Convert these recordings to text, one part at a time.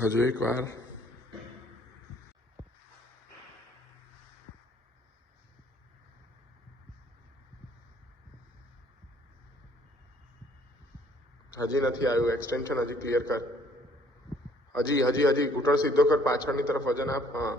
હજુ એક વાર. હજી નથી આવ્યું એક્સટેન્શન. હજી ક્લિયર કર. હજી હજી હજી ઘૂંટણ સીધો કર. પાછળની તરફ વજન આપ. હા,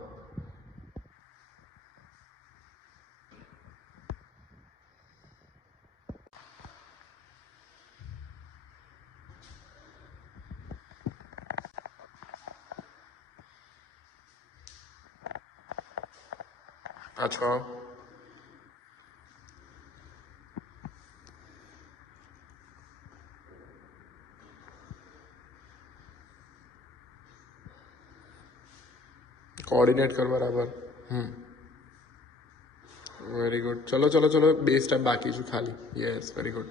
પાછો. કોઓર્ડિનેટ કર બરાબર. Very good. ચલો ચલો ચલો, 2 સ્ટેપ બાકી છે ખાલી. Yes, very good.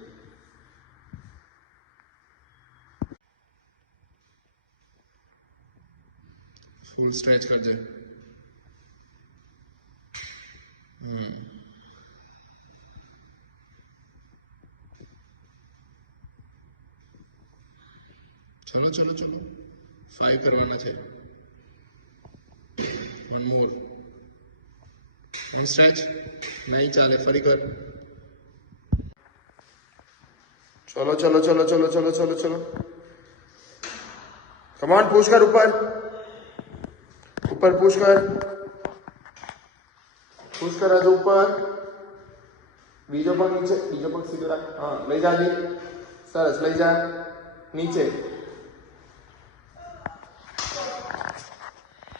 Full stretch કરજે. ચલો ચલો ચલો, 5 કરવાના છે. 1 મોર. સ્ટ્રેચ નહીં ચાલે, ફરી કર. ચલો ચલો ચલો ચલો ચલો ચલો ચલો. કમાન, પુશ કર. ઉપર ઉપર પુશ કર. પુશ કર હજુ ઉપર. બીજો પગ નીચે. બીજો પગ સીધો રાખ. હા, લઈ જા. સરસ, લઈ જા નીચે.